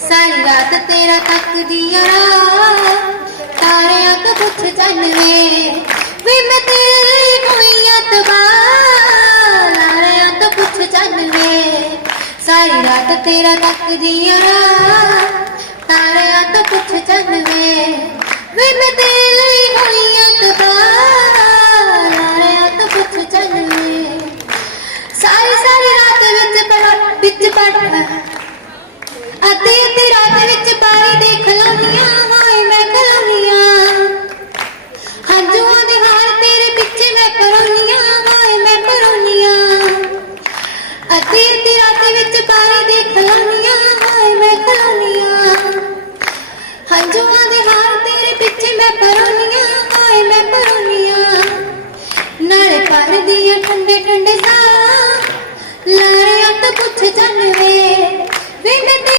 ਸਾਰੀ ਰਾਤ ਤੇਰਾ ਤੱਕਦੀ ਯਾਰਾ ਤਾਰਿਆਂ ਤੋਂ ਪੁੱਛ ਜਾਣਵੇ ਵੀ ਮੈਂ ਤੇਰੇ ਹੋਈਆਂ ਤਬਾਹ ਤਾਰਿਆਂ ਤੋਂ ਪੁੱਛ ਜਾਣਵੇ ਸਾਰੀ ਰਾਤ ਤੇਰਾ ਤੱਕਦੀ ਯਾਰਾ ਤਾਰਿਆਂ ਤੋਂ ਪੁੱਛ ਜਾਣਵੇ ਵੀ ਮੈਂ ਤੇਰੇ ਲਈ ਹੋਈਆਂ ਤਬਾਹ ਤਾਰਿਆਂ ਤੋਂ ਪੁੱਛ ਜਾਣਵੇ ਸਾਰੀ ਸਾਰੀ ਰਾਤ ਵਿੱਚ ਪੜ ਵਿੱਚ ਪੜ ਅੱਧੀ ਅੱਧੀ ਰਾਤ ਵਿੱਚ ਪਾਣੀ ਦੇਖ ਲਾਉਂਦੀਆਂ ਹਾਏ ਮੈਂ ਕਰਾਉਂਦੀਆਂ ਹੰਝੂਆਂ ਦੇ ਹਾਰ ਤੇਰੇ ਪਿੱਛੇ ਮੈਂ ਕਰਾਉਂਦੀਆਂ ਹਾਏ ਮੈਂ ਕਰਾਉਂਦੀਆਂ ਅੱਧੀ ਅੱਧੀ ਰਾਤ ਵਿੱਚ ਪਾਣੀ ਦੇਖ ਲਾਉਂਦੀਆਂ ਹਾਏ ਮੈਂ ਕਰਾਉਂਦੀਆਂ ਹੰਝੂਆਂ ਦੇ ਹਾਰ ਤੇਰੇ ਪਿੱਛੇ ਮੈਂ ਕਰਾਉਂਦੀਆਂ ਹਾਏ ਮੈਂ ਕਰਾਉਂਦੀਆਂ ਨਾਲੇ ਕਰਦੀਆਂ ਠੰਡੇ ਠੰਡੇ ਸਾਹ